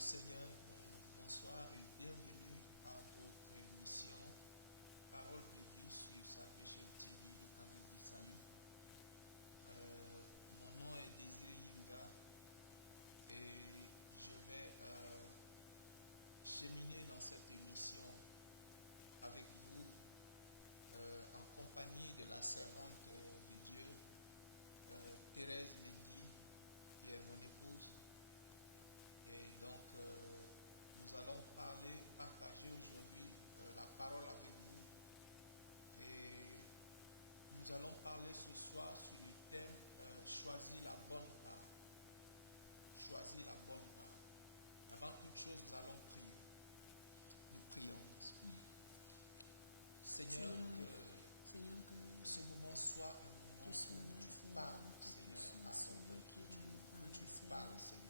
Seigneur, bonsoir et bienvenue à votre émission Parole de vie sur sa Bishop TV, le canal du salut. Mon nom est Désiré Yinga et je vais cheminer dans cette émission avec vous en compagnie de la servante de Dieu, Thérèse Mendy, qui est mon épouse. Et donc, nous allons partager aujourd'hui la parole avec vous. Et nous allons parler ce soir sur le thème choisis la bonne part. Choisis la bonne part. Avant toute chose, nous allons prier. Nous prions. Seigneur, que ce moment soit un moment où tu parles, Seigneur, à ton peuple, où tu nous parles, Seigneur.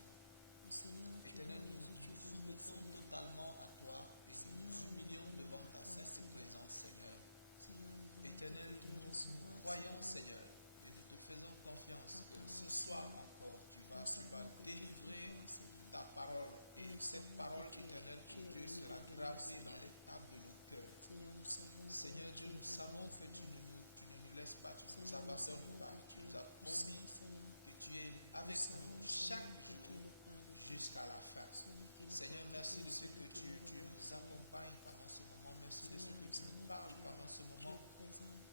Éternel, nous nous soumettons totalement à toi et nous nous humilions devant ta sainte présence, Seigneur. Éternel, nous croyons, Seigneur, et nous te faisons confiance que ce soir encore, tu vas délivrer ta parole et cette parole éternelle, pour Dieu, sera gravée dans les tables de nos cœurs. Seigneur Dieu, nous savons que tu ne nous laisses pas, tu ne nous abandonnes pas. Tu nous as promis que tu es avec nous chaque jour jusqu'à la fin. Seigneur, merci de ce que tu nous accompagnes pendant ce moment. Merci de ce que tu nous parles pendant ce moment.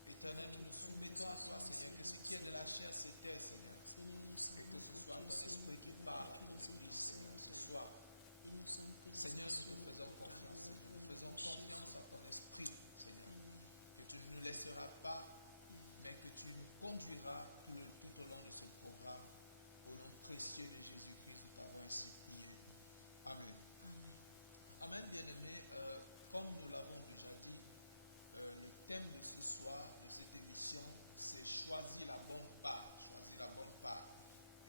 Éternel, nous nous soumettons à toi, Seigneur, que ce qui est de la chair s'éteint, Seigneur. Et que ce soit ton esprit qui parle à ton église, Seigneur, ce soir. Seigneur, nous te faisons confiance, Seigneur. Nous faisons confiance à ton esprit, Seigneur. Que tu ne nous laisseras pas, mais que tu nous conduiras tout au long de ce programme. Au nom précieux de Jésus-Christ, nous t'avons ainsi prié. Amen. Amen, bien-aimés. Comme nous l'avons déjà dit, le thème de ce soir, de cette émission, c'est choisir la bonne part. Choisir la bonne part.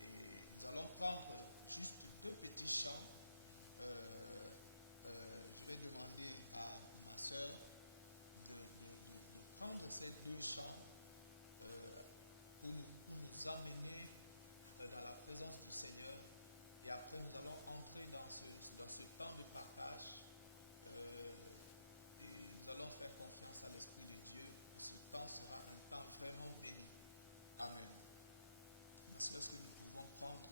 Et nous allons prendre juste deux petits chants. Je vais demander à ma sœur de prendre ces deux chants pour nous emmener dans la présence du Seigneur, et après nous allons entrer dans ce temps de partage et nous allons faire confiance à l'Esprit de Dieu, et ce temps sera un temps vraiment béni. Amen. Ma soeur, est-ce que nous pouvons prendre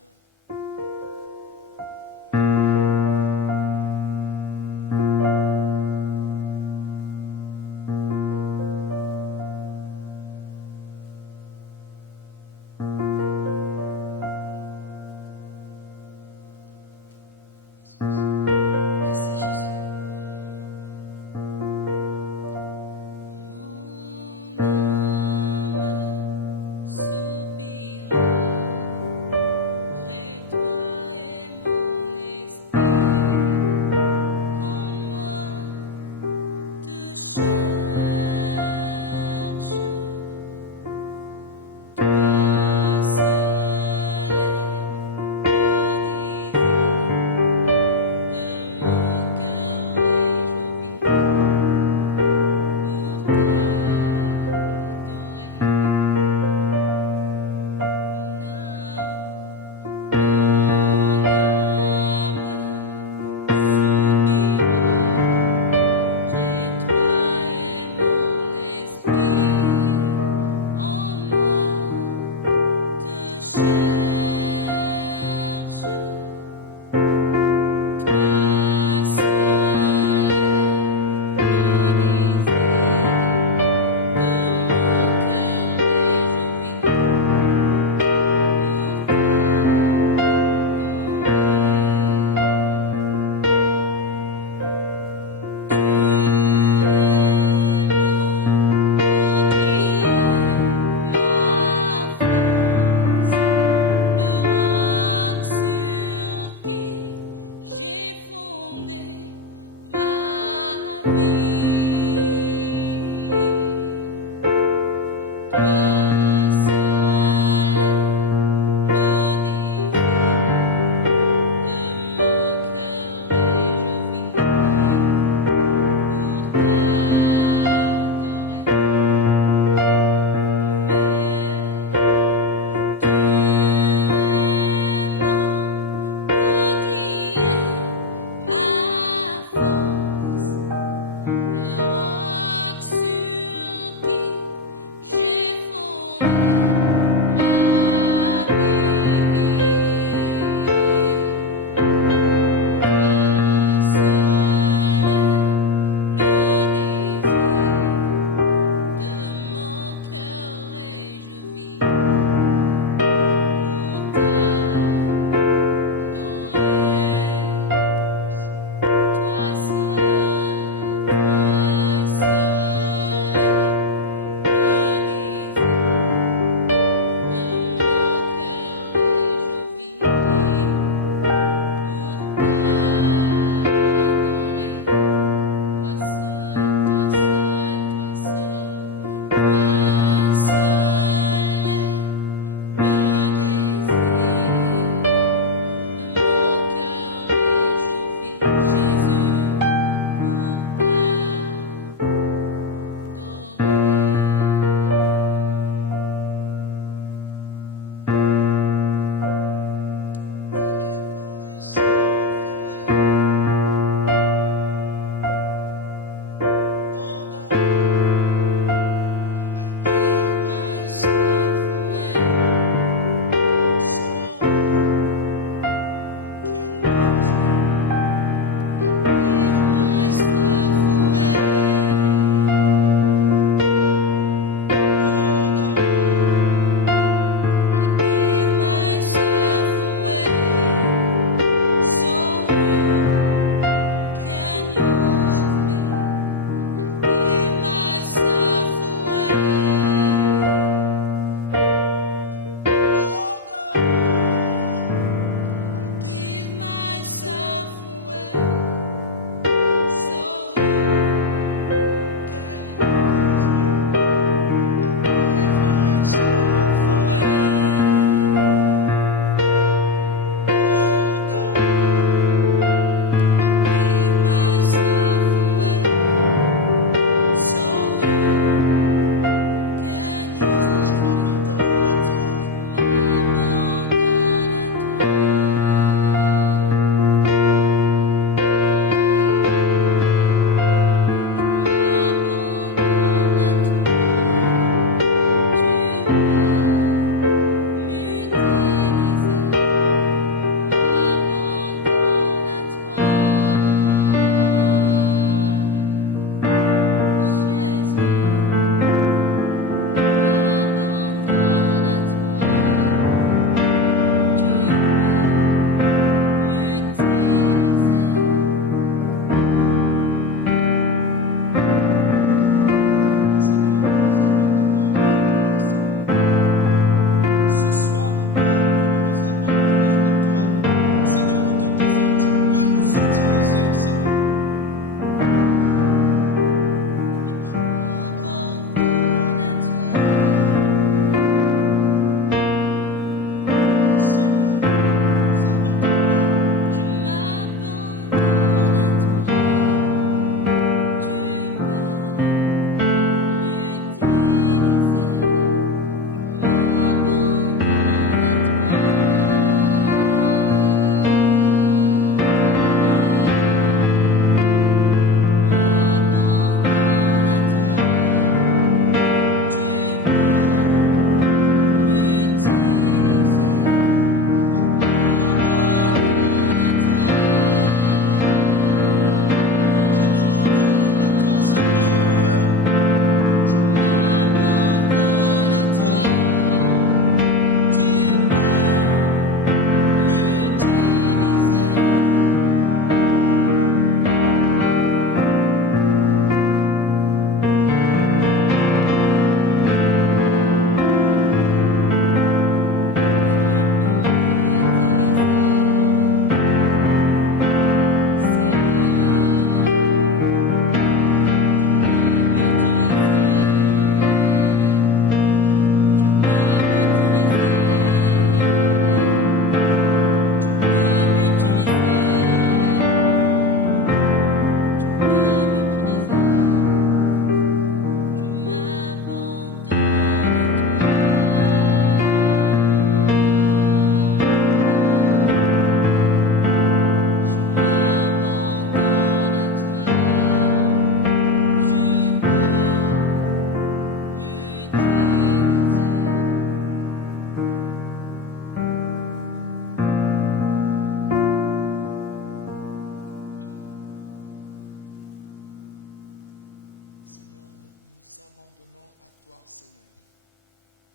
abandonnons à toi, Seigneur.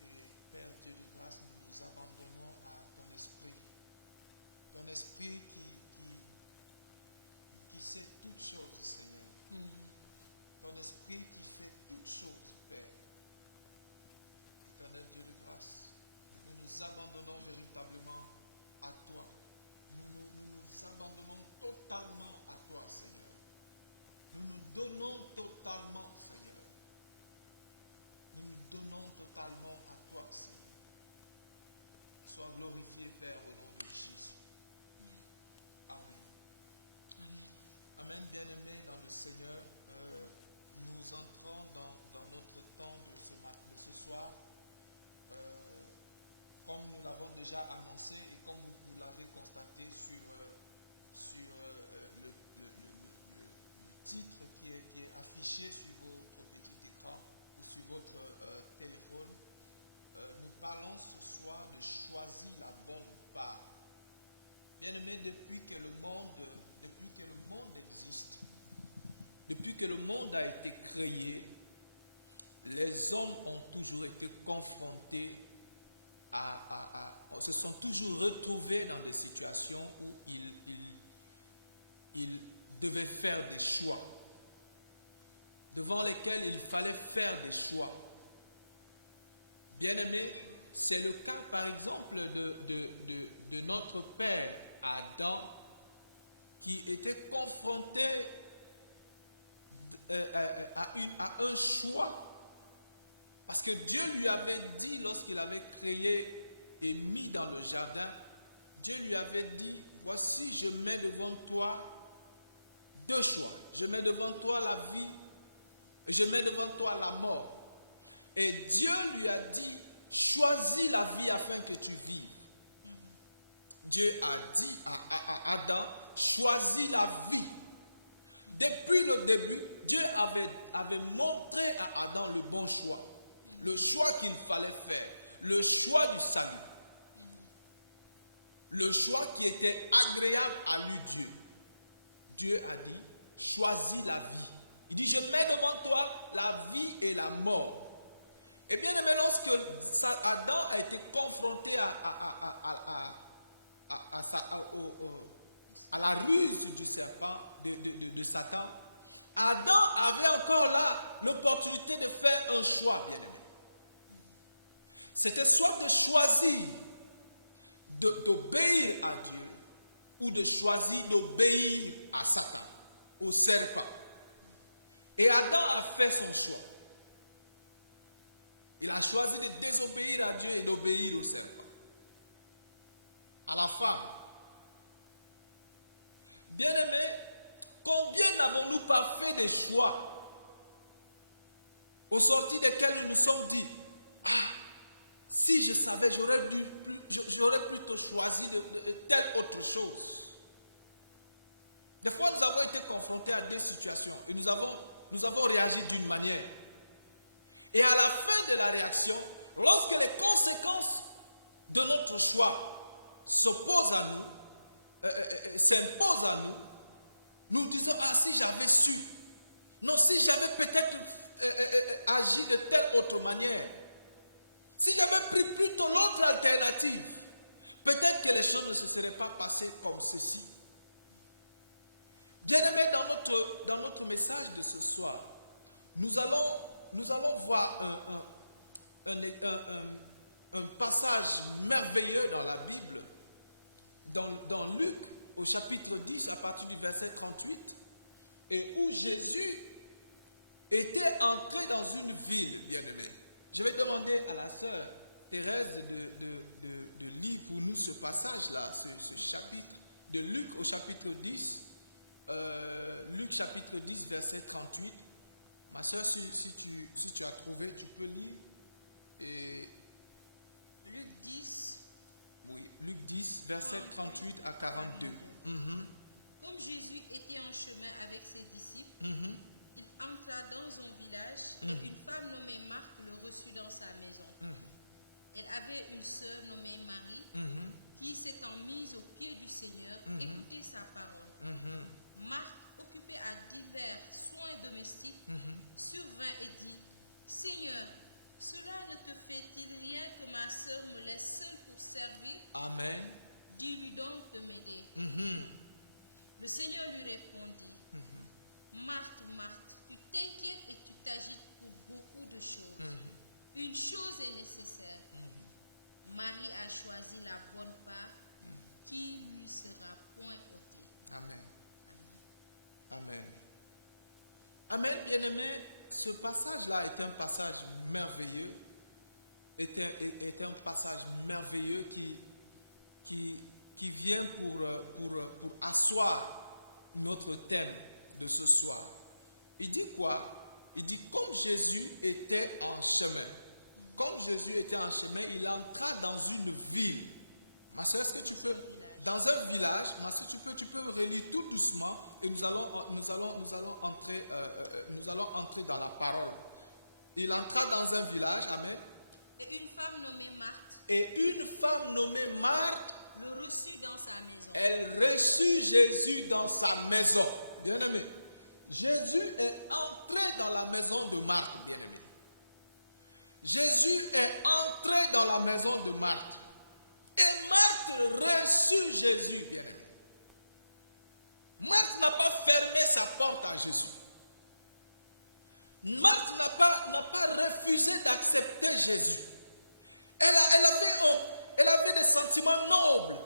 Et Père Dieu de grâce, nous nous abandonnons à ton esprit. Ton esprit qui sait toutes choses, Seigneur. Ton esprit qui fait toutes choses, Père. Éternel Dieu de grâce, nous nous abandonnons véritablement à toi. Nous nous abandonnons totalement à toi, Seigneur. Nous nous donnons totalement, Seigneur. Nous nous donnons totalement à toi, Seigneur. Sois glorifié, Père, au nom de Jésus. Amen. Amen. Amen, bien-aimés dans le Seigneur. Nous entrons dans notre temps de ce soir. Comme nous l'avons déjà annoncé et comme vous l'avez constaté sur le titre qui est affiché sur votre petit écran ou sur votre téléphone, nous parlons ce soir de choisir la bonne part. Bien-aimés, depuis que le monde existe, depuis que le monde a été créé, les hommes ont toujours été confrontés se sont toujours retrouvés dans des situations où ils devaient faire des choix, devant lesquels il fallait faire des choix. Bien-aimés, c'est le cas par exemple de notre père Adam, qui était confronté à un choix. Parce que Dieu lui avait dit, lorsqu'il avait créé et mis dans le jardin, Dieu lui avait dit, voici, je mets devant toi deux choix. Je mets devant toi la vie, je mets devant toi la mort. Et Dieu lui a dit, choisis la vie afin que tu vives. Dieu a dit à Adam, choisis la vie. Depuis le début, Dieu avait montré à Adam le bon choix. Le choix qu'il fallait faire, le choix du salut, le choix qui était agréable à lui, Dieu. Dieu a dit, choisis la vie. Il dit, je mets devant toi la vie et la mort. Et bien aimé, lorsque Adam a été confronté à la ruse du serpent, de Satan, Adam avait encore là l'opportunité de faire un choix, bien aimé. C'était soit de choisir d'obéir à Dieu ou de choisir d'obéir à Satan, au serpent. Et Adam a fait son choix. Il a choisi de désobéir à Dieu et d'obéir au serpent. À la femme. Bien-aimés, combien n'avons-nous pas fait des choix au sorti desquels nous nous sommes dit, si je savais, j'aurais plutôt choisi de telle autre chose. Des fois, nous avons été confrontés à des situations et nous avons réagi d'une manière. Et à la fin de la réaction, lorsque les conséquences de notre choix s'imposent à nous, nous disons, si j'avais su, non, si j'avais peut-être agi de telle autre manière, si j'avais pris plutôt l'autre alternative, peut-être que les choses ne se seraient pas passées comme ceci. Bien-aimés, dans notre message de ce soir, nous allons voir un passage merveilleux dans la Bible, dans Luc, au chapitre 10, à partir du verset 38, et où Jésus était entré dans une ville, bien-aimés. Je vais demander à la sœur Thérèse de lire pour nous ce passage-là, ce chapitre de Luc au chapitre 10, Luc chapitre 10, verset 38. Ma sœur, si tu as trouvé, tu peux lire. Et Luc 10. Oui, Luc 10, verset 38 à 42. Comme Jésus était en chemin avec ses disciples, il entra dans un village et une femme nommée Marthe le reçut dans sa maison. Elle avait une sœur nommée Marie qui, s'étant mise aux pieds du Seigneur, écoutait sa parole. Marthe, occupée à divers soins domestiques, survint et dit, « Seigneur, cela ne te fait-il rien que ma sœur me laisse seule pour servir? Amen. Dis-lui donc de m'aider. Le Seigneur lui répondit, Marthe, Marthe, tu t'inquiètes et tu t'agites pour beaucoup de choses. Une chose est nécessaire. Marie a choisi la bonne part qui lui sera point ôtée. Amen. Amen. Amen, bien-aimé, ce passage-là est un passage merveilleux. Est un passage merveilleux qui vient pour asseoir notre thème de ce soir. Il dit quoi? Il dit comme Jésus était en chemin. Comme Jésus était en chemin, il entra dans une ville. Ma soeur, est-ce que tu peux... Dans un village, ma soeur, tu peux relire tout doucement et nous allons entrer dans la parole. Il entra dans un village, amen. Et une femme nommée Marthe, le reçut dans sa maison. Elle reçut Jésus dans sa maison. Bien-aimé, Jésus est entré dans la maison de Marthe, bien-aimé. Jésus est entré dans la maison de Marthe. Et Marthe reçut Jésus, bien-aimé. Marthe n'a pas fermé sa porte à Jésus. Marthe n'a pas refusé d'accepter Jésus. Elle avait des sentiments nobles.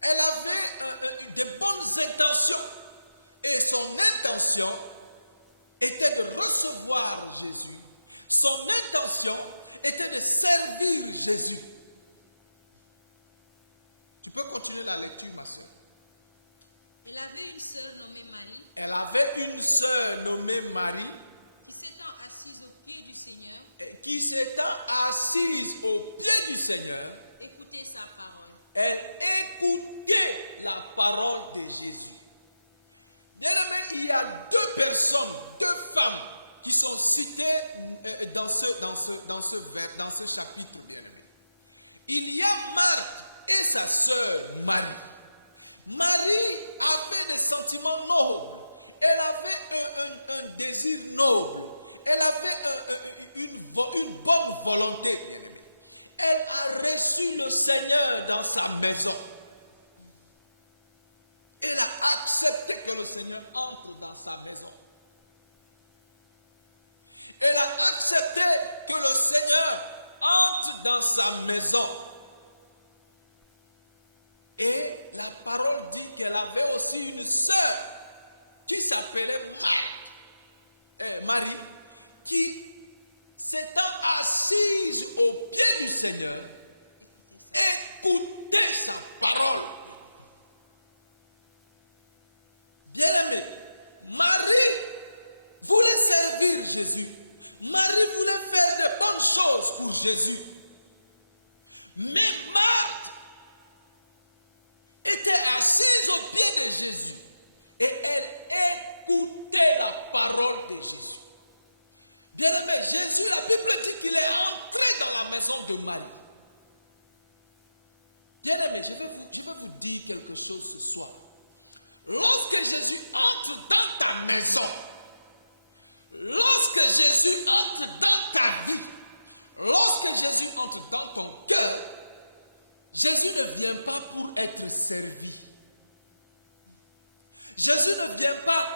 Elle avait de bonnes intentions. Et son intention était de recevoir Jésus. Son intention était de servir Jésus. Tu peux continuer la lecture, ma soeur. Elle avait une sœur nommée Marie. Elle avait une sœur nommée Marie. Qui s'étant assise au pied du Seigneur. Qui s'étant assise au pied du Seigneur. Écoutait sa parole. Elle écoutait la parole de Jésus. Bien-aimé, il y a deux personnes, deux femmes qui sont citées dans ce chapitre, bien-aimé. Il y a Marthe et sa sœur Marie. Marie avait des sentiments nobles. Elle avait un désir noble. Elle avait une bonne volonté, bien-aimé. Elle a reçu le Seigneur dans sa maison. Elle a accepté que le Seigneur entre dans sa maison. Elle a accepté que le Seigneur entre dans sa maison. Et la parole dit qu'elle avait aussi une sœur qui s'appelait Marie, qui s'étant assise au pied du Seigneur, écoutait sa parole. Bien-aimé, Marie voulait servir Jésus. Marie voulait faire de bonnes choses pour Jésus. Mais Marthe était assise au pied de Jésus et elle écoutait la parole de Jésus. Bien-aimé, Jésus, la Bible dit qu'il est entré dans la maison de Marie. Bien-aimé, je vais vous dire quelque chose ce soir. Lorsque Jésus entre dans ta maison, lorsque Jésus entre dans ta vie, lorsque Jésus entre dans ton cœur, Jésus ne vient pas pour être servi. Jésus ne vient pas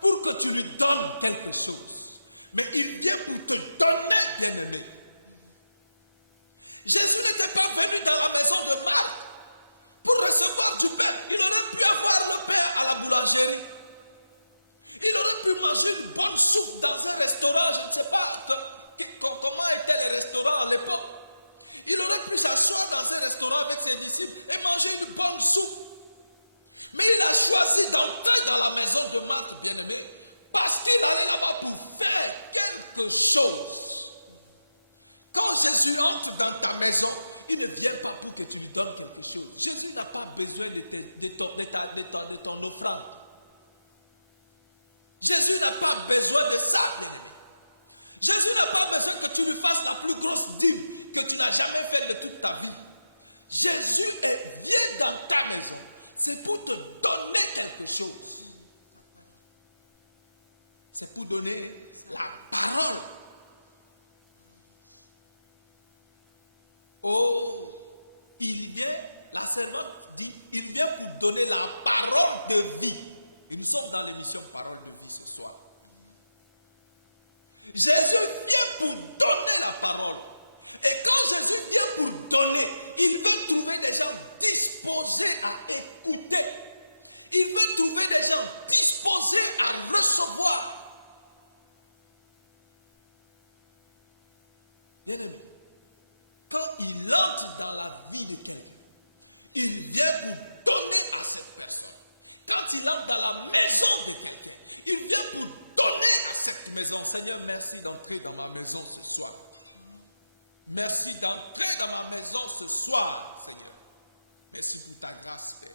pour que tu lui donnes quelque chose, mais il vient pour te donner, bien-aimé. Jésus n'était pas venu dans la maison de Marthe pour recevoir du pain. Il aurait pu avoir le pain à la boulangerie. Il aurait pu manger une bonne soupe dans un restaurant. Je ne sais pas comment étaient les restaurants à l'époque. Il aurait pu s'asseoir dans un restaurant avec ses disciples et manger une bonne soupe. Mais il a choisi d'entrer dans la maison de Marthe, bien-aimé, parce qu'il allait là-bas pour faire quelque chose. Quand Jésus entre dans ta maison, il ne vient pas pour que tu lui donnes quelque chose. Jésus n'a pas besoin de ton offrande. Jésus n'a pas besoin de ça, bien-aimé. Jésus n'a pas besoin que tu lui fasses la plus grosse dîme que tu n'as jamais faite de toute ta vie. Jésus vient dans ta maison, c'est pour te donner quelque chose. C'est pour donner la parole Oh, il vient, la servante dit, il vient pour donner la parole de vie. Et nous sommes dans l'émission Parole de vie ce soir. Jésus vient pour donner la parole. Et quand Jésus vient pour donner, il veut trouver des gens disposés à écouter. Il veut trouver des gens disposés à recevoir. Bien-aimé, quand il entre dans la vie de quelqu'un, il vient pour donner à cette personne. Quand il entre dans la maison de quelqu'un, il vient pour donner à cette maison. Seigneur, merci d'entrer dans ma maison ce soir. Merci d'entrer dans ma maison ce soir, Seigneur. Merci pour ta grâce, Père.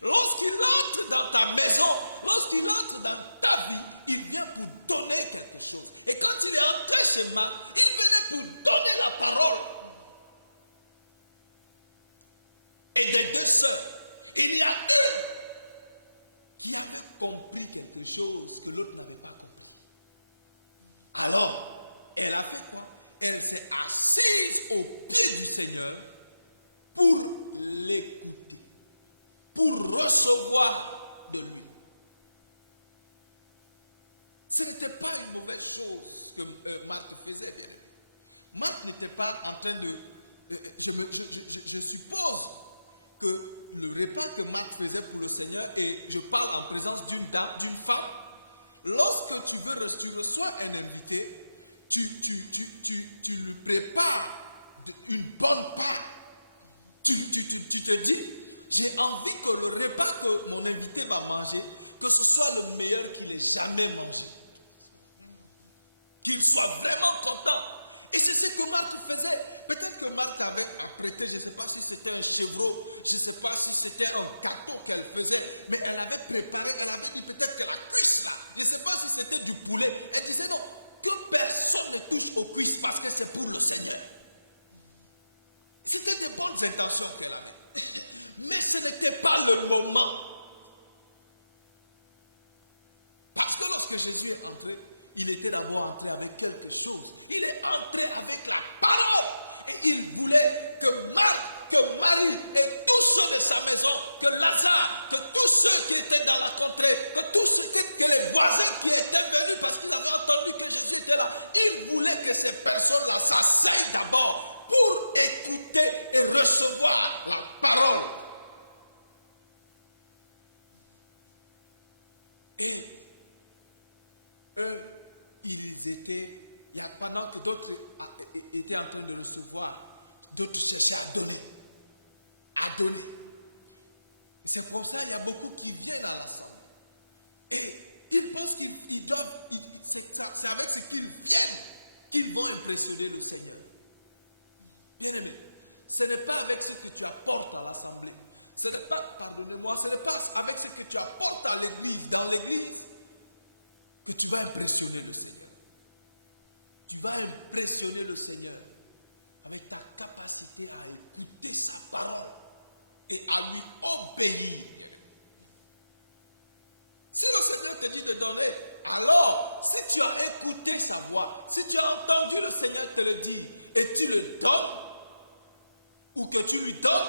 Lorsqu'il entre dans ta maison, lorsqu'il entre dans ta vie, il vient pour donner quelque chose. Et quand il est entré chez Marc, il venait pour donner la parole. Et des deux sœurs, il y a une qui avait compris quelque chose que l'autre n'avait pas compris. Alors, elle a fait quoi? Elle s'est assise au pied du Seigneur pour l'écouter, pour recevoir de lui. Ce n'était pas une mauvaise chose que Marthe faisait, bien aimé. Marthe n'était pas en train de... Je suppose que le repas que Marthe faisait pour le Seigneur, et je parle en présence d'une dame, d'une femme, lorsque tu reçois un invité, tu lui prépares une bonne part. Tu te dis, j'ai envie que le repas que mon invité va manger, que ce soit le meilleur qu'il ait jamais mangé. Qu'il soit vraiment content. Et c'est ce que Marthe faisait. Peut-être que Marthe avait apprêté, je ne sais pas si c'était un chevreau, je ne sais pas si c'était un gâteau qu'elle faisait, mais elle avait préparé, elle avait dit peut-être que la cuisse là, je ne sais pas si c'était du poulet. Elle disait non, que personne ne touche aux cuisses parce que c'est pour le Seigneur. C'était des bonnes intentions qu'elle avait. Mais ce n'était pas le moment. Parce que lorsque Jésus est entré, il était d'abord entré avec quelque chose. Il est entré avec la parole. Et il voulait que Marthe, que Marie et tous ceux de sa maison, que Lazare, que tous ceux qui étaient dans la contrée, que tous ceux que les voisins qui étaient venus parce qu'ils avaient entendu que Jésus était là, il voulait que ces personnes-là s'asseyent d'abord pour écouter et recevoir la parole. Et eux, ils étaient, pendant que d'autres étaient en train de recevoir, d'autres cherchaient à donner. À donner. C'est pour ça qu'il y a beaucoup qui viennent à l'assemblée. Et ils pensent qu'ils doivent, c'est avec ce qu'ils viennent qu'ils vont impressionner le Seigneur. Bien-aimé, ce n'est pas avec ce que tu apportes à l'assemblée. Ce n'est pas, pardonnez-moi, ce n'est pas avec ce que tu apportes à l'église, dans l'église, que tu vas impressionner le Seigneur. Tu vas impressionner le Seigneur avec ta capacité à écouter sa parole et à lui obéir, bien-aimé. Si le Seigneur te dit de donner, alors, si tu as écouté sa voix, si tu as entendu le Seigneur te le dire et tu le donnes, ou que tu lui donnes,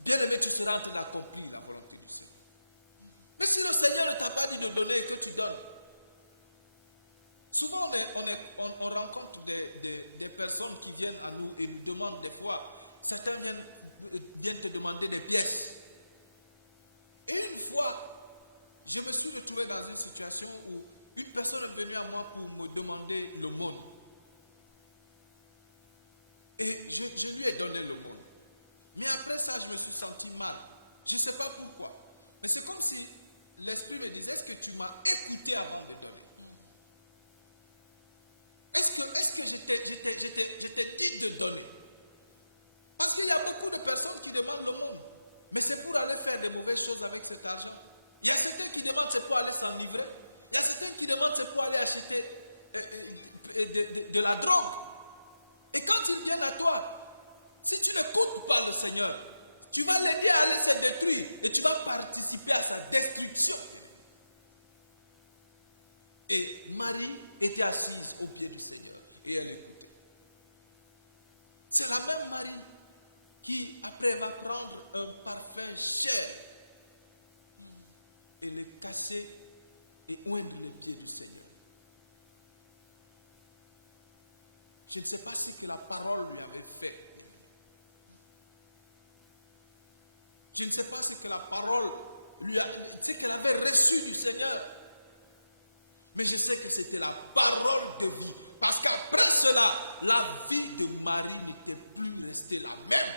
bien-aimé, tu seras en train d'accomplir la volonté du Seigneur. Mais si le Seigneur ne t'a pas dit de donner et que tu donnes, souvent on rencontre des personnes qui viennent à nous et nous demandent des fois, certains viennent te demander des pièces. Et une fois, je me suis retrouvé dans une situation où une personne est venue à moi pour me demander l'aumône. Et je lui ai donné l'aumône. Mais après ça, je me suis senti mal. Je ne sais pas pourquoi. Mais c'est comme si l'Esprit me disait, est-ce que tu m'as écouté avant de donner? Est-ce que je t'ai dit de donner? Parce qu'il y a beaucoup de personnes qui demandent l'aumône. Mais c'est pour aller faire de mauvaises choses avec cet argent. Il y a certains qui demandent, c'est pour aller s'enivrer. Il y a certains qui demandent, c'est pour aller acheter de la drogue. Et quand ils viennent à toi, si tu n'écoutes pas le Seigneur, tu vas l'aider à aller se détruire et tu vas participer à sa destruction. Et Marie était assise au pied du Seigneur et elle écoutait. C'est la même Marie qui, après, va prendre un parfum cher et le casser et oindre les pieds du Seigneur. Je ne sais pas ce que la parole lui avait fait. Je ne sais pas ce que la parole ce qu'elle avait reçu du Seigneur. Mais je sais que c'était la parole de vie. Parce qu'après cela, la vie de Marie n'était plus restée la même.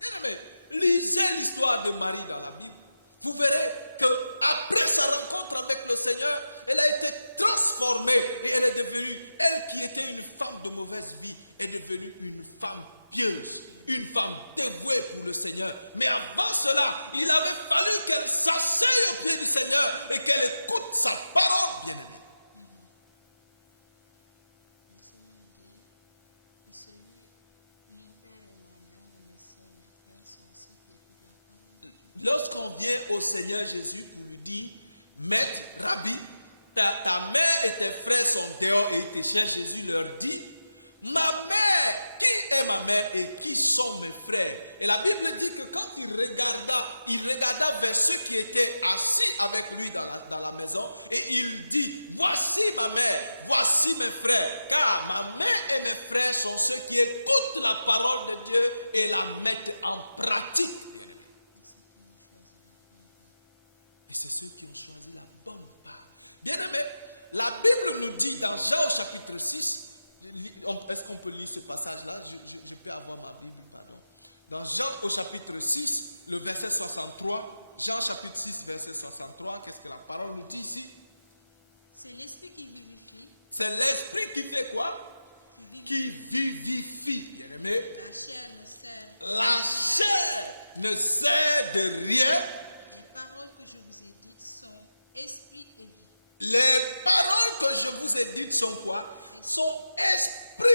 Bien-aimés, lisez l'histoire de Marie dans la Bible. Vous verrez qu'après sa rencontre avec le Seigneur, elle a été transformée et elle est devenue, elle qui était une femme de mauvaise vie, est devenue une femme pieuse, une femme dévouée pour le Seigneur. Mais avant cela, il avait fallu qu'elle s'asseye au pied du Seigneur et qu'elle écoute sa parole, bien-aimée. Le Seigneur dit que celui, mon père et ma mère, mes soeurs, mes frères sont ceux qui écoutent la parole de Dieu. Lorsqu'on vient au Seigneur Jésus pour lui dire, Maître, Rabbi, ta mère et tes frères sont dehors et ils te cherchent, Jésus leur dit, ma mère, qui est ma mère et qui sont mes frères? Et la Bible dit que quand il regarda vers ceux qui étaient assis avec lui dans la maison et il dit, voici ma mère, voici mes frères, car ma mère et mes frères sont ceux qui écoutent la parole de Dieu et la mettent en pratique. Et c'est ceux qui ont choisi la bonne part. Bien-aimés, la Bible nous dit dans Jean au chapitre 6, est-ce qu'on peut lire ce passage-là? Je peux avoir ma Bible, pardon. Dans Jean au chapitre 6, le verset 63, Jean chapitre 6, verset 63, qu'est-ce que la parole nous dit ici? C'est l'esprit qui vivifie. C'est l'esprit qui fait quoi? Qui vivifie, bien-aimé. La chair ne sert La chair ne sert de rien. Les paroles que je vous ai dites sont esprit et vie. Les paroles que je vous ai dites sont quoi? Sont esprit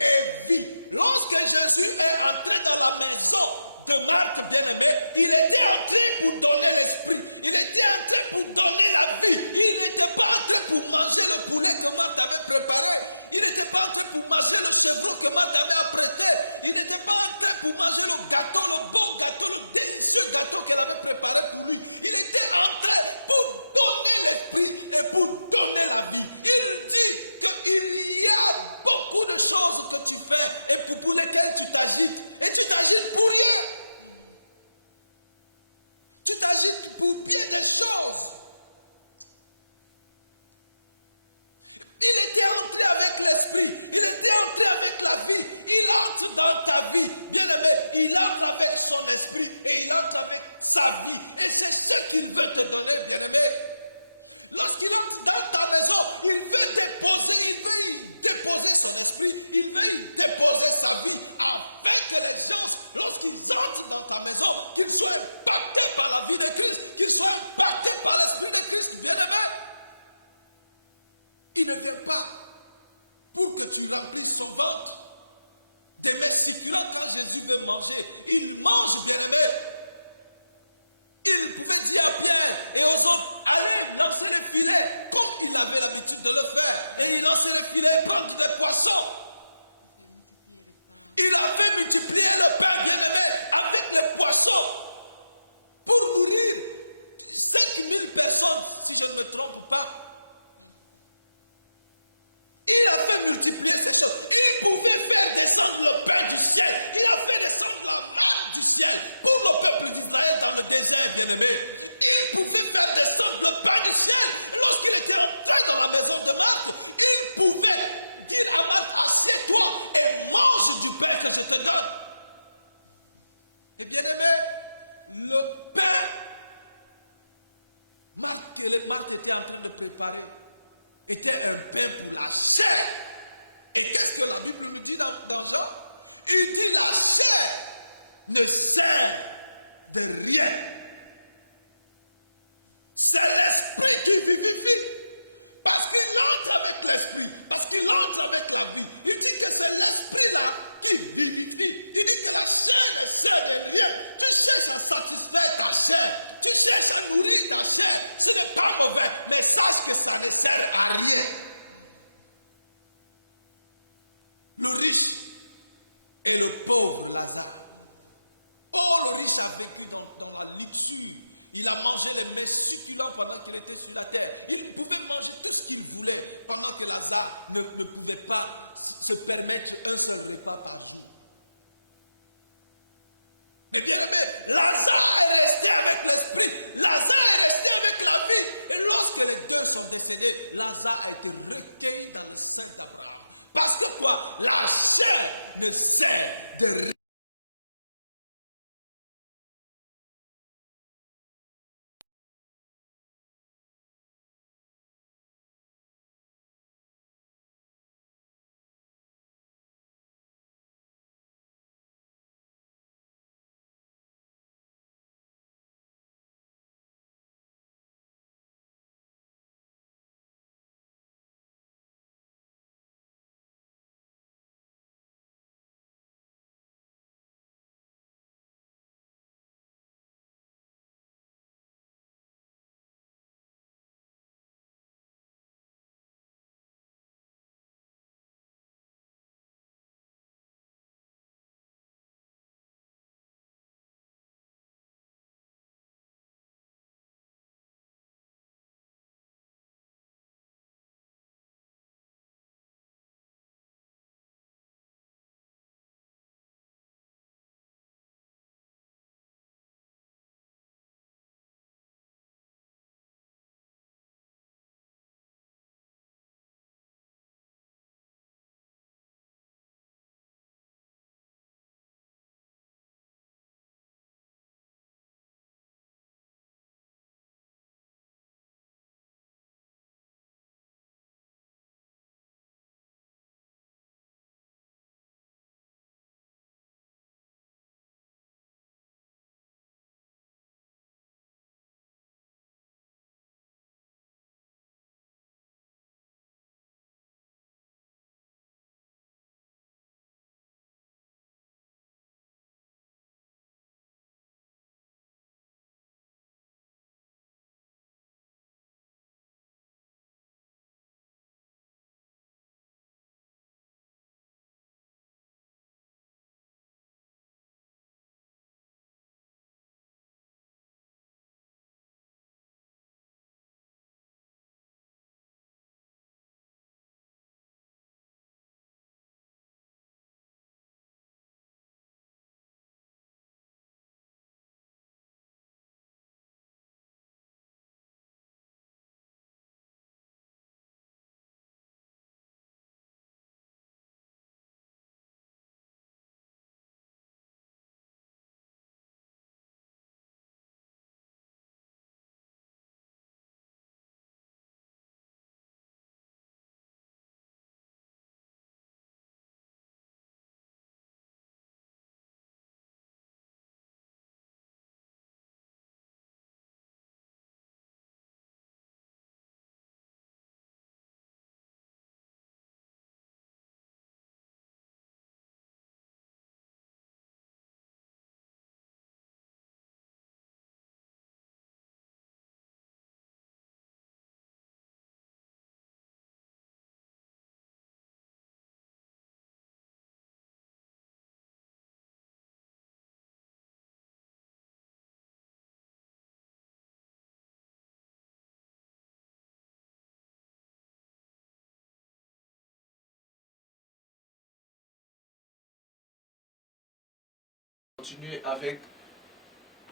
et vie. Lorsque Jésus est entré dans la maison de Marthe, bien-aimée, il était entré pour donner l'esprit. Il était entré pour donner la vie. Il n'était pas entré pour manger le poulet que Marthe avait préparé. Il n'était pas entré pour manger le chevreau que Marthe avait apprêté. Il n'était pas entré pour manger le gâteau, le bon gâteau, le délicieux gâteau qu'elle avait préparé pour lui. Il était entré pour donner l'esprit et pour donner la vie. Il dit qu'il y a beaucoup de choses que tu fais et pour lesquelles tu t'agites. Et tu t'agites pour rien. Tu t'agites pour bien des choses. Il était entré avec l'esprit. Il était entré avec la vie. Il entre dans ta vie. Bien-aimé, il entre avec son esprit et il entre avec sa vie. Et c'est ce qu'il veut te donner, bien-aimé. Lorsqu'il entre dans ta maison, il veut y déposer son esprit, il veut y déposer sa vie, afin que les gens, lorsqu'ils entrent dans ta maison, qu'ils soient impactés par la vie de Christ, qu'ils soient impactés par l'esprit de Christ, bien-aimé. Il ne vient pas pour que tu remplisses son ventre des mets succulents quand Jésus veut manger. Il mange, bien-aimé. Il pouvait dire à Pierre et aux autres, allez lancer les filets, comme il avait l'habitude de le faire. Et il lançait les filets et prendre des poissons. Il a fait multiplier le pain, bien-aimé, avec les poissons, pour nourrir 5000 personnes, si je ne me trompe pas. Il a fait multiplier ces choses. Il pouvait faire descendre le pain du ciel. Il a fait descendre la manne du ciel pour le peuple d'Israël dans le désert, bien-aimé. Il pouvait faire descendre le pain du ciel. Lorsqu'il était entré dans la maison de Marthe, il pouvait dire à Marthe, assieds-toi et mange du pain que je te donne. Et bien-aimé, le pain, Marthe était en train de préparer, était un pain pour la chair. Et qu'est-ce que la Bible nous dit dans Jean? Il dit la chair ne sert de rien. C'est l'esprit qui vivifie. Parce qu'il entre avec l'esprit, parce qu'il entre avec la vie. Il dit que c'est l'esprit là qui vivifie. Il dit que la chair ne sert de rien. Tu cherches à satisfaire ta chair. Tu cherches à nourrir ta chair. Ce n'est pas mauvais, mais sache que ça ne sert à rien. Le riche et le pauvre Lazare. Oh, le riche a vécu dans la luxure. Il a mangé les mets succulents pendant qu'il était sur la terre. Il pouvait manger tout ce qu'il voulait pendant que Lazare ne pouvait pas se permettre un seul repas par jour. Mais bien aimé, Lazare est resté avec l'esprit. Lazare est resté avec la vie. Et lorsque les deux sont décédés, Lazare a été recueilli dans le sein d'Abraham. Parce que quoi? La chair ne sert de rien.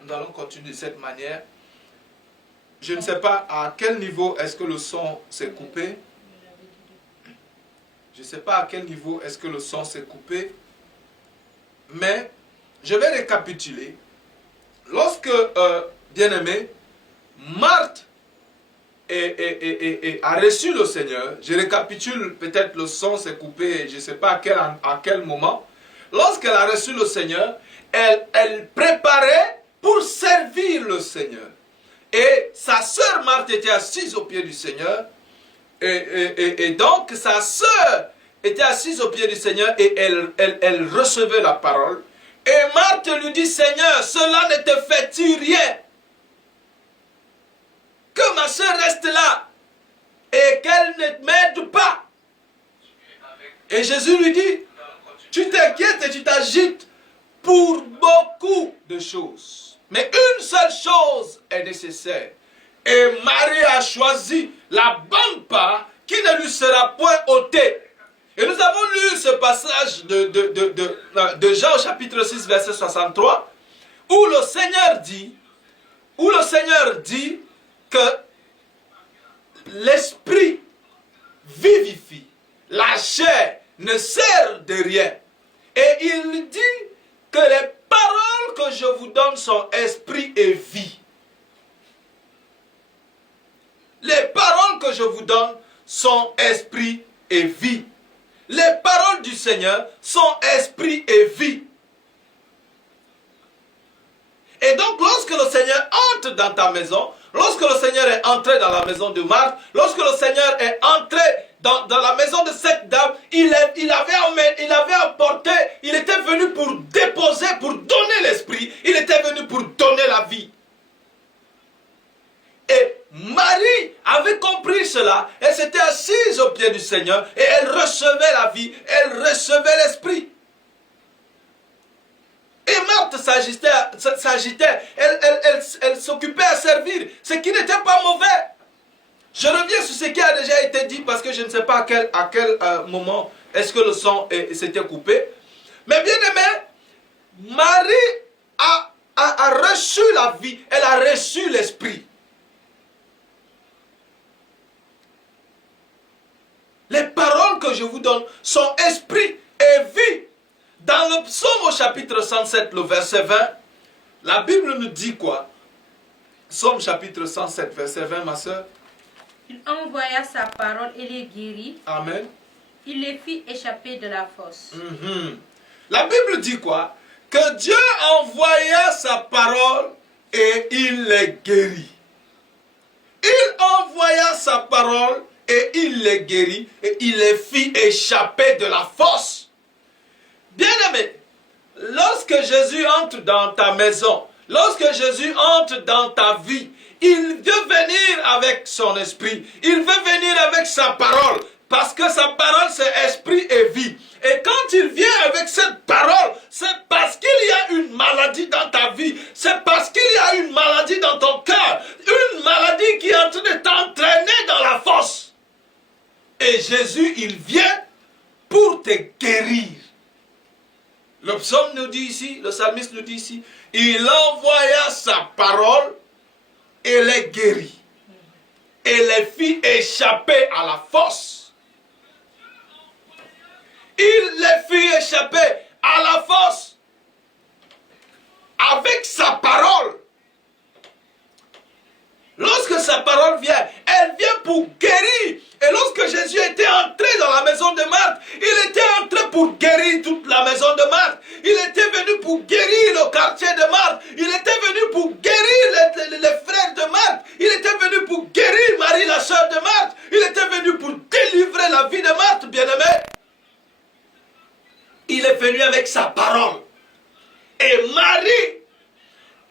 Nous allons continuer de cette manière. Je ne sais pas à quel niveau est-ce que le son s'est coupé. Je ne sais pas à quel niveau est-ce que le son s'est coupé. Mais je vais récapituler. Lorsque, bien-aimé, Marthe a reçu le Seigneur, je récapitule, peut-être le son s'est coupé, je ne sais pas à quel moment. Lorsqu'elle a reçu le Seigneur, elle préparait pour servir le Seigneur. Et sa sœur Marthe était assise aux pieds du Seigneur. Et donc sa sœur était assise aux pieds du Seigneur et elle recevait la parole. Et Marthe lui dit, Seigneur, cela ne te fait-il rien? Que ma sœur reste là et qu'elle ne m'aide pas. Et Jésus lui dit, Tu t'inquiètes et tu t'agites pour beaucoup de choses. Mais une seule chose est nécessaire. Et Marie a choisi la bonne part qui ne lui sera point ôtée. Et nous avons lu ce passage de Jean au chapitre 6, verset 63, où le Seigneur dit que l'esprit vivifie, la chair ne sert de rien. Et il dit que les paroles que je vous donne sont esprit et vie. Les paroles que je vous donne sont esprit et vie. Les paroles du Seigneur sont esprit et vie. Et donc, lorsque le Seigneur entre dans ta maison, lorsque le Seigneur est entré dans la maison de Marthe, lorsque le Seigneur est entré dans la maison de cette dame, il avait apporté, il était venu pour déposer, pour donner l'esprit, il était venu pour donner la vie. Et Marie avait compris cela, elle s'était assise aux pieds du Seigneur et elle recevait la vie, elle recevait l'esprit. Et Marthe s'agitait, elle s'occupait à servir, ce qui n'était pas mauvais. Je reviens sur ce qui a déjà été dit parce que je ne sais pas à quel moment est-ce que le son s'était coupé. Mais bien aimé, Marie a reçu la vie, elle a reçu l'esprit. Les paroles que je vous donne sont esprit et vie. Dans le psaume au chapitre 107, le verset 20, la Bible nous dit quoi? Psaume chapitre 107, verset 20, ma soeur. Il envoya sa parole et les guérit. Amen. Il les fit échapper de la fosse. La Bible dit quoi? Que Dieu envoya sa parole et il les guérit. Il envoya sa parole et il les guérit et il les fit échapper de la fosse. Bien-aimé, lorsque Jésus entre dans ta maison, lorsque Jésus entre dans ta vie, il veut venir avec son esprit, il veut venir avec sa parole, parce que sa parole c'est esprit et vie. Et quand il vient avec cette parole, c'est parce qu'il y a une maladie dans ta vie, c'est parce qu'il y a une maladie dans ton cœur, une maladie qui est en train de t'entraîner dans la fosse. Et Jésus, il vient pour te guérir. Le psaume nous dit ici, le psalmiste nous dit ici, il envoya sa parole et les guérit. Et les fit échapper à la fosse. Il les fit échapper à la fosse avec sa parole. Lorsque sa parole vient, elle vient pour guérir. Et lorsque Jésus était entré dans la maison de Marthe, il était entré pour guérir toute la maison de Marthe. Il était venu pour guérir le quartier de Marthe. Il était venu pour guérir les frères de Marthe. Il était venu pour guérir Marie, la sœur de Marthe. Il était venu pour délivrer la vie de Marthe, bien-aimé. Il est venu avec sa parole. Et Marie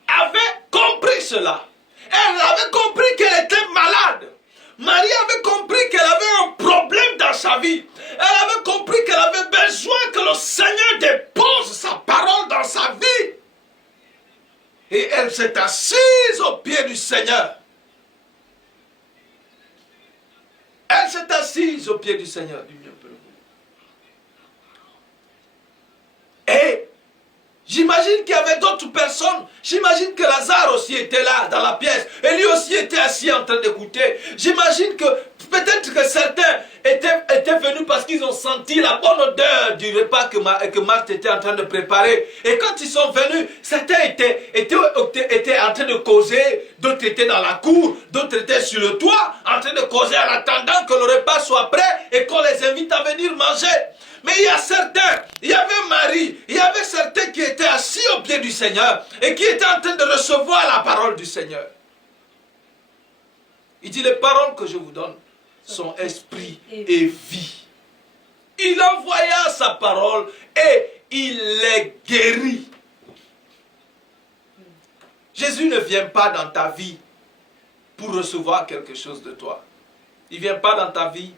avait compris cela. Elle avait compris qu'elle était malade. Marie avait compris qu'elle avait un problème dans sa vie. Elle avait compris qu'elle avait besoin que le Seigneur dépose sa parole dans sa vie. Et elle s'est assise au pied du Seigneur. Elle s'est assise au pied du Seigneur. Et j'imagine qu'il y avait d'autres personnes. J'imagine que Lazare aussi était là dans la pièce. Et lui aussi était assis en train d'écouter. J'imagine que peut-être que certains étaient venus parce qu'ils ont senti la bonne odeur du repas que Marthe était en train de préparer. Et quand ils sont venus, certains étaient en train de causer. D'autres étaient dans la cour. D'autres étaient sur le toit en train de causer en attendant que le repas soit prêt et qu'on les invite à venir manger. Mais il y a certains, il y avait Marie, il y avait certains qui étaient assis au pied du Seigneur et qui étaient en train de recevoir la parole du Seigneur. Il dit, les paroles que je vous donne sont esprit et vie. Il envoya sa parole et il les guérit. Jésus ne vient pas dans ta vie pour recevoir quelque chose de toi. Il ne vient pas dans ta vie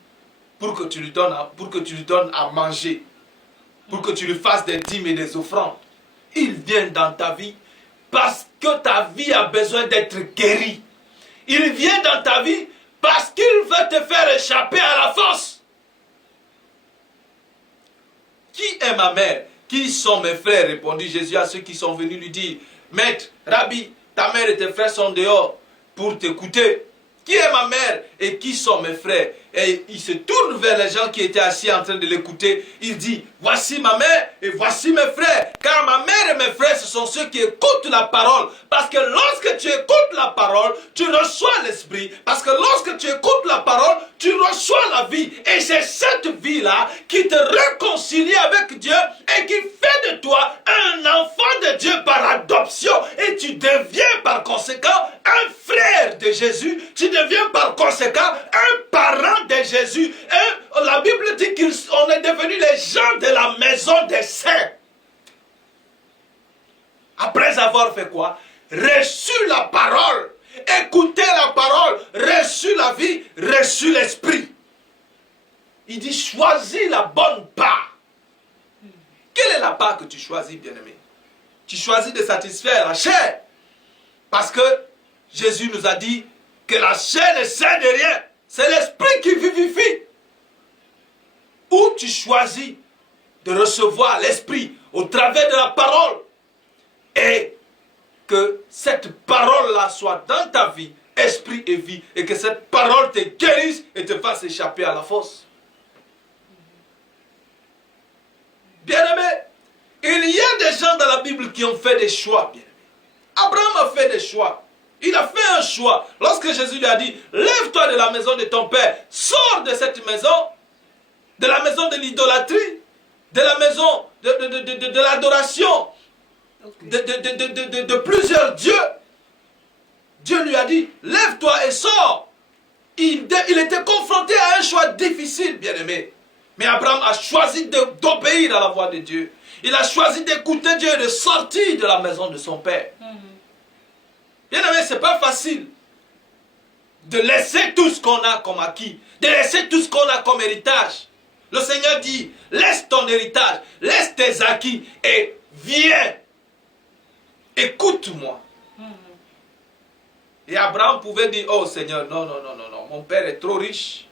pour que tu lui donnes à manger. pour que tu lui fasses des dîmes et des offrandes. Il vient dans ta vie parce que ta vie a besoin d'être guérie. Il vient dans ta vie parce qu'il veut te faire échapper à la fosse. Qui est ma mère? Qui sont mes frères? Répondit Jésus à ceux qui sont venus lui dire, Maître, Rabbi, ta mère et tes frères sont dehors pour t'écouter. Qui est ma mère et qui sont mes frères? Et il se tourne vers les gens qui étaient assis en train de l'écouter. Il dit, voici ma mère et voici mes frères. Car ma mère et mes frères, ce sont ceux qui écoutent la parole. Parce que lorsque tu écoutes la parole, tu reçois l'esprit. Parce que lorsque tu écoutes la parole, tu reçois la vie. Et c'est cette vie-là qui te réconcilie avec Dieu et qui fait de toi un enfant de Dieu par adoption. Et tu deviens par conséquent un frère de Jésus. Tu deviens par conséquent un parent de Jésus. Et la Bible dit qu'on est devenus les gens de la maison des saints. Après avoir fait quoi? Reçu la parole, écouté la parole, reçu la vie, reçu l'esprit. Il dit choisis la bonne part. Quelle est la part que tu choisis, bien-aimé? Tu choisis de satisfaire la chair. Parce que Jésus nous a dit que la chair ne sert de rien. C'est l'esprit qui vivifie. Ou tu choisis de recevoir l'esprit au travers de la parole. Et que cette parole-là soit dans ta vie, esprit et vie. Et que cette parole te guérisse et te fasse échapper à la fosse. Bien-aimé, il y a des gens dans la Bible qui ont fait des choix. Bien-aimé. Abraham a fait des choix. Il a fait un choix. Lorsque Jésus lui a dit, lève-toi de la maison de ton père, sors de cette maison, de la maison de l'idolâtrie, de la maison de l'adoration, de plusieurs dieux. Dieu lui a dit, lève-toi et sors. Il était confronté à un choix difficile, bien-aimé. Mais Abraham a choisi d'obéir à la voix de Dieu. Il a choisi d'écouter Dieu et de sortir de la maison de son père. Bien-aimé, ce n'est pas facile de laisser tout ce qu'on a comme acquis, de laisser tout ce qu'on a comme héritage. Le Seigneur dit, laisse ton héritage, laisse tes acquis et viens, écoute-moi. Et Abraham pouvait dire, oh Seigneur, non, mon père est trop riche.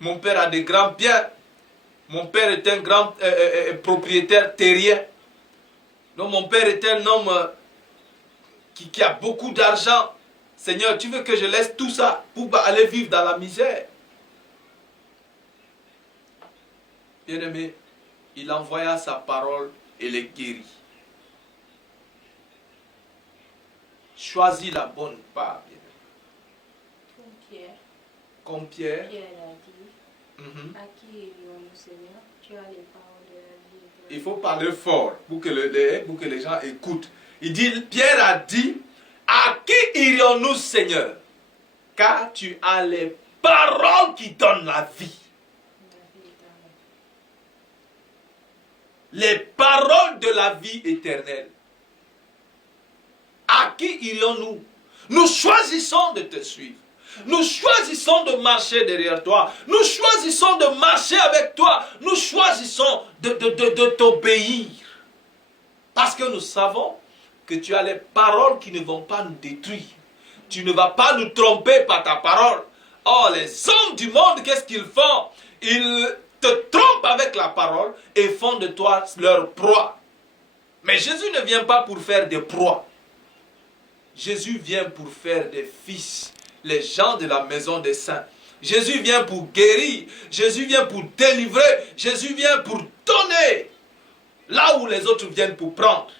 Mon père a des grands biens. Mon père est un grand propriétaire terrien. Non, mon père est un homme qui a beaucoup d'argent. Seigneur, tu veux que je laisse tout ça pour aller vivre dans la misère? Bien-aimé, il envoya sa parole et les guérit. Choisis la bonne part. Comme Pierre. Pierre a dit, à qui irions-nous, Seigneur? Tu as les paroles de la vie. Il faut parler fort pour que les gens écoutent. Il dit, Pierre a dit, à qui irions-nous, Seigneur? Car tu as les paroles qui donnent la vie. Les paroles de la vie éternelle. À qui irions-nous? Nous choisissons de te suivre. Nous choisissons de marcher derrière toi. Nous choisissons de marcher avec toi. Nous choisissons de t'obéir. Parce que nous savons que tu as les paroles qui ne vont pas nous détruire. Tu ne vas pas nous tromper par ta parole. Oh, les hommes du monde, qu'est-ce qu'ils font? Ils te trompent avec la parole et font de toi leur proie. Mais Jésus ne vient pas pour faire des proies. Jésus vient pour faire des fils, les gens de la maison des saints. Jésus vient pour guérir. Jésus vient pour délivrer. Jésus vient pour donner. Là où les autres viennent pour prendre,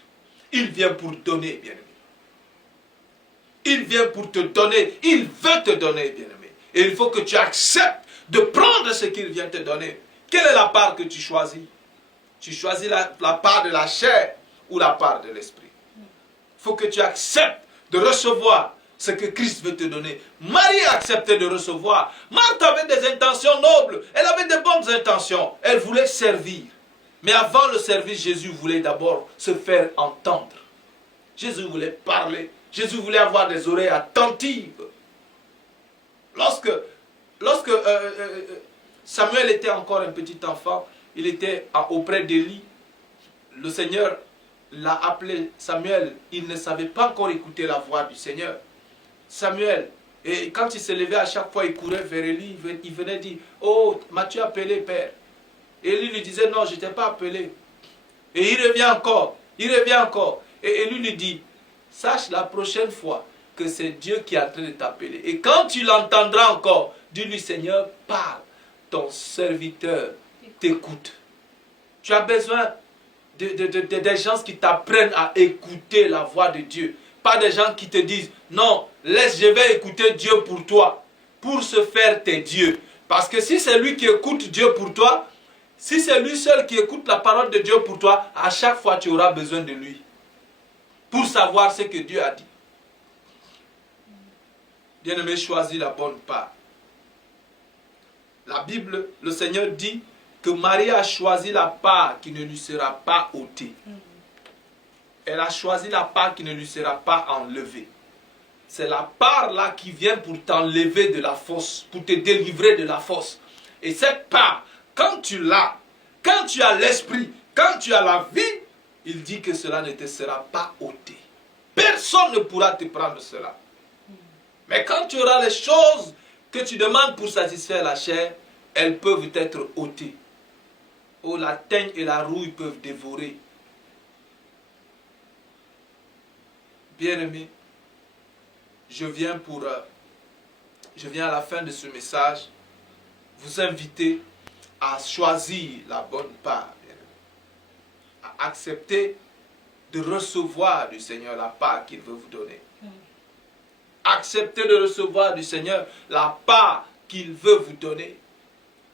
il vient pour donner, bien-aimé. Il vient pour te donner. Il veut te donner, bien-aimé. Et il faut que tu acceptes de prendre ce qu'il vient te donner. Quelle est la part que tu choisis? Tu choisis la part de la chair ou la part de l'esprit? Il faut que tu acceptes de recevoir ce que Christ veut te donner. Marie a accepté de recevoir. Marthe avait des intentions nobles. Elle avait de bonnes intentions. Elle voulait servir. Mais avant le service, Jésus voulait d'abord se faire entendre. Jésus voulait parler. Jésus voulait avoir des oreilles attentives. Lorsque Samuel était encore un petit enfant, il était auprès d'Élie. Le Seigneur l'a appelé Samuel. Il ne savait pas encore écouter la voix du Seigneur. Samuel, et quand il se levait à chaque fois, il courait vers Élie. Il venait dire, oh, m'as-tu appelé, Père? Et Élie lui disait, non, je ne t'ai pas appelé. Et il revient encore. Il revient encore. Et Élie lui dit, sache la prochaine fois que c'est Dieu qui est en train de t'appeler. Et quand tu l'entendras encore, dis-lui, Seigneur, parle. Ton serviteur t'écoute. Tu as besoin des gens qui t'apprennent à écouter la voix de Dieu. Pas des gens qui te disent, non, je vais écouter Dieu pour toi, pour se faire tes dieux. Parce que si c'est lui qui écoute Dieu pour toi, si c'est lui seul qui écoute la parole de Dieu pour toi, à chaque fois tu auras besoin de lui. Pour savoir ce que Dieu a dit. Bien-aimé, choisis la bonne part. La Bible, le Seigneur dit que Marie a choisi la part qui ne lui sera pas ôtée. Elle a choisi la part qui ne lui sera pas enlevée. C'est la part là qui vient pour t'enlever de la fosse, pour te délivrer de la fosse. Et cette part, quand tu l'as, quand tu as l'esprit, quand tu as la vie, il dit que cela ne te sera pas ôté. Personne ne pourra te prendre cela. Mais quand tu auras les choses que tu demandes pour satisfaire la chair, elles peuvent être ôtées. Oh, la teigne et la rouille peuvent dévorer. Bien-aimé, je viens à la fin de ce message vous inviter à choisir la bonne part, à accepter de recevoir du Seigneur la part qu'il veut vous donner. Acceptez de recevoir du Seigneur la part qu'il veut vous donner.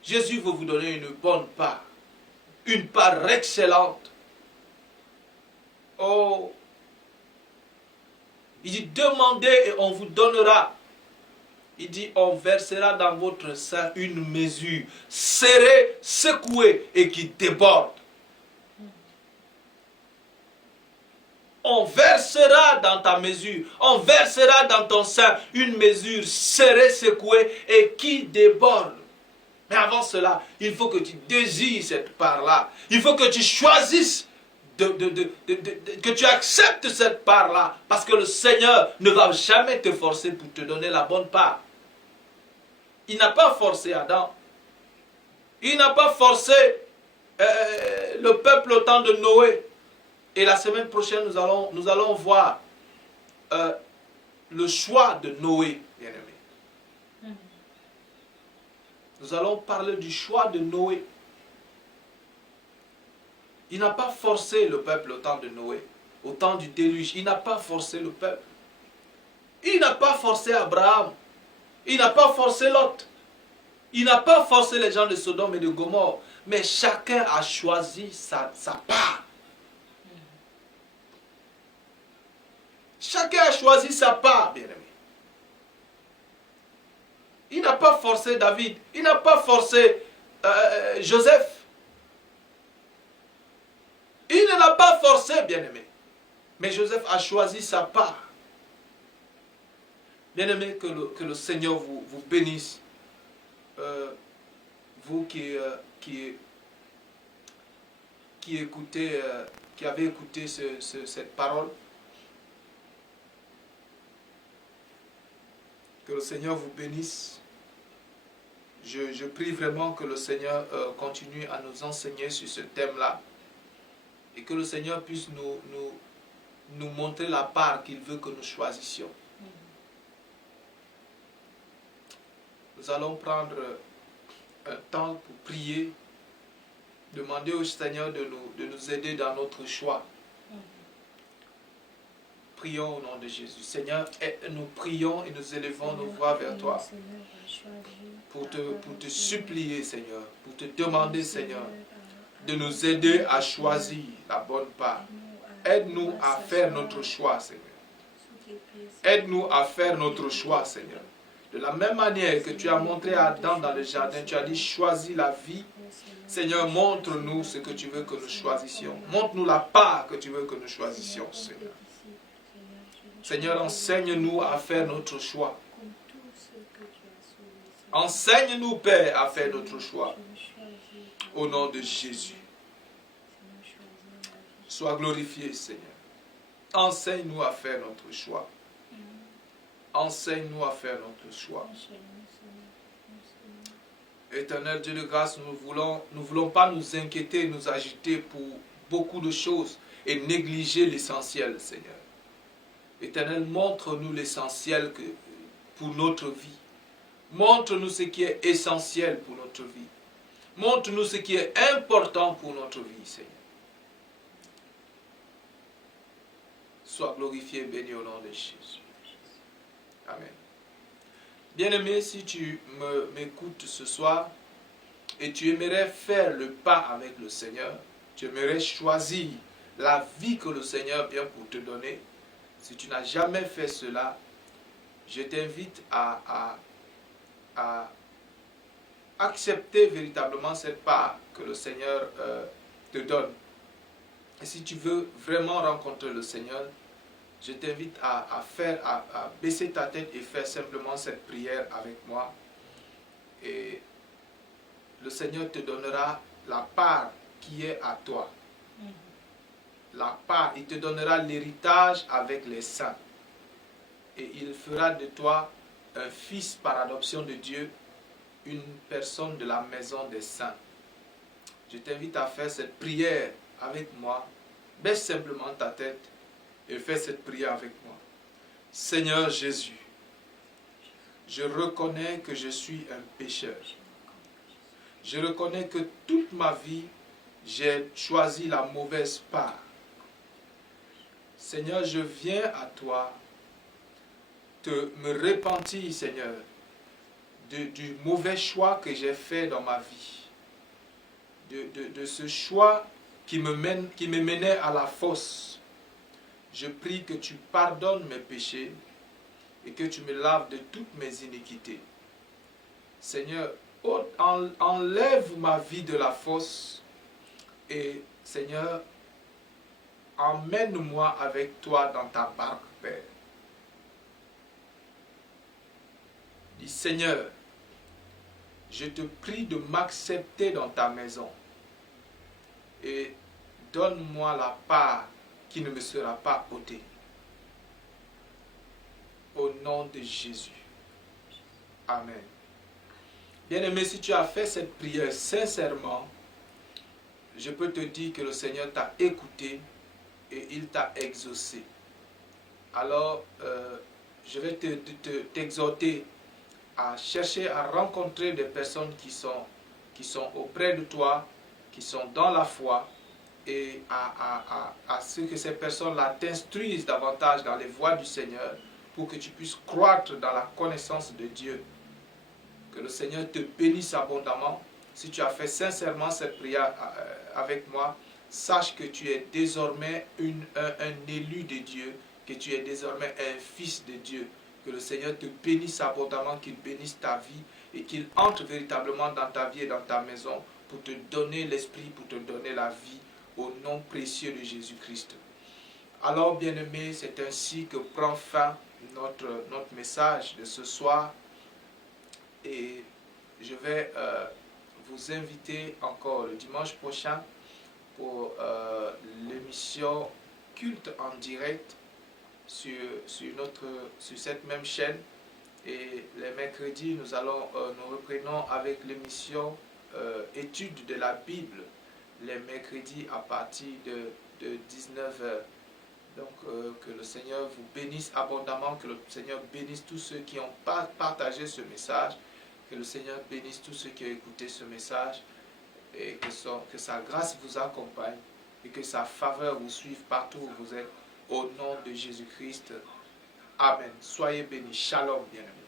Jésus veut vous donner une bonne part. Une part excellente. Oh! Il dit, demandez et on vous donnera. Il dit, on versera dans votre sein une mesure serrée, secouée et qui déborde. On versera dans ta mesure, on versera dans ton sein une mesure serrée, secouée et qui déborde. Mais avant cela, il faut que tu désires cette part-là. Il faut que tu choisisses, que tu acceptes cette part-là. Parce que le Seigneur ne va jamais te forcer pour te donner la bonne part. Il n'a pas forcé Adam. Il n'a pas forcé le peuple au temps de Noé. Et la semaine prochaine, nous allons voir le choix de Noé, bien-aimé. Nous allons parler du choix de Noé. Il n'a pas forcé le peuple au temps de Noé, au temps du déluge. Il n'a pas forcé le peuple. Il n'a pas forcé Abraham. Il n'a pas forcé Lot. Il n'a pas forcé les gens de Sodome et de Gomorrhe. Mais chacun a choisi sa part. Chacun a choisi sa part, bien-aimé. Il n'a pas forcé David. Il n'a pas forcé Joseph. Il ne l'a pas forcé, bien-aimé. Mais Joseph a choisi sa part. Bien-aimé, que le Seigneur vous bénisse. Vous qui écoutez, qui avez écouté cette parole. Que le Seigneur vous bénisse. Je prie vraiment que le Seigneur continue à nous enseigner sur ce thème-là. Et que le Seigneur puisse nous montrer la part qu'il veut que nous choisissions. Nous allons prendre un temps pour prier. Demander au Seigneur de nous aider dans notre choix. Prions au nom de Jésus. Seigneur, nous prions et nous élevons nos voix vers toi. Pour te supplier, Seigneur. Pour te demander, Seigneur, de nous aider à choisir la bonne part. Aide-nous à faire notre choix, Seigneur. Aide-nous à faire notre choix, Seigneur. De la même manière que tu as montré à Adam dans le jardin, tu as dit choisis la vie. Seigneur, montre-nous ce que tu veux que nous choisissions. Montre-nous la part que tu veux que nous choisissions, Seigneur. Seigneur, enseigne-nous à faire notre choix. Enseigne-nous, Père, à faire notre choix. Au nom de Jésus. Sois glorifié, Seigneur. Enseigne-nous à faire notre choix. Enseigne-nous à faire notre choix. Éternel Dieu de grâce, nous ne voulons pas nous inquiéter, nous agiter pour beaucoup de choses et négliger l'essentiel, Seigneur. Éternel, montre-nous l'essentiel pour notre vie. Montre-nous ce qui est essentiel pour notre vie. Montre-nous ce qui est important pour notre vie, Seigneur. Sois glorifié et béni au nom de Jésus. Amen. Bien-aimé, si tu m'écoutes ce soir et tu aimerais faire le pas avec le Seigneur, tu aimerais choisir la vie que le Seigneur vient pour te donner, si tu n'as jamais fait cela, je t'invite à accepter véritablement cette part que le Seigneur te donne. Et si tu veux vraiment rencontrer le Seigneur, je t'invite à baisser ta tête et faire simplement cette prière avec moi. Et le Seigneur te donnera la part qui est à toi. La part, il te donnera l'héritage avec les saints. Et il fera de toi un fils par adoption de Dieu, une personne de la maison des saints. Je t'invite à faire cette prière avec moi. Baisse simplement ta tête et fais cette prière avec moi. Seigneur Jésus, je reconnais que je suis un pécheur. Je reconnais que toute ma vie, j'ai choisi la mauvaise part. Seigneur, je viens à toi me repentir, Seigneur, du mauvais choix que j'ai fait dans ma vie. De ce choix qui me menait à la fosse. Je prie que tu pardonnes mes péchés et que tu me laves de toutes mes iniquités. Seigneur, enlève ma vie de la fosse et, Seigneur, emmène-moi avec toi dans ta barque, Père. Dis, Seigneur, je te prie de m'accepter dans ta maison et donne-moi la part qui ne me sera pas ôtée. Au nom de Jésus. Amen. Bien-aimé, si tu as fait cette prière sincèrement, je peux te dire que le Seigneur t'a écouté et il t'a exaucé. Alors, je vais t'exhorter à chercher à rencontrer des personnes qui sont auprès de toi, qui sont dans la foi, et à ce que ces personnes-là t'instruisent davantage dans les voies du Seigneur pour que tu puisses croître dans la connaissance de Dieu. Que le Seigneur te bénisse abondamment. Si tu as fait sincèrement cette prière avec moi, sache que tu es désormais un élu de Dieu, que tu es désormais un fils de Dieu. Que le Seigneur te bénisse abondamment, qu'il bénisse ta vie et qu'il entre véritablement dans ta vie et dans ta maison pour te donner l'esprit, pour te donner la vie au nom précieux de Jésus-Christ. Alors, bien-aimés, c'est ainsi que prend fin notre message de ce soir. Et je vais vous inviter encore le dimanche prochain pour l'émission Culte en direct sur cette même chaîne. Et les mercredis, nous reprenons avec l'émission Étude de la Bible, les mercredis à partir de 19h. Donc, que le Seigneur vous bénisse abondamment, que le Seigneur bénisse tous ceux qui ont partagé ce message, que le Seigneur bénisse tous ceux qui ont écouté ce message, et que sa grâce vous accompagne, et que sa faveur vous suive partout où vous êtes, au nom de Jésus-Christ. Amen. Soyez bénis. Shalom, bien-aimés.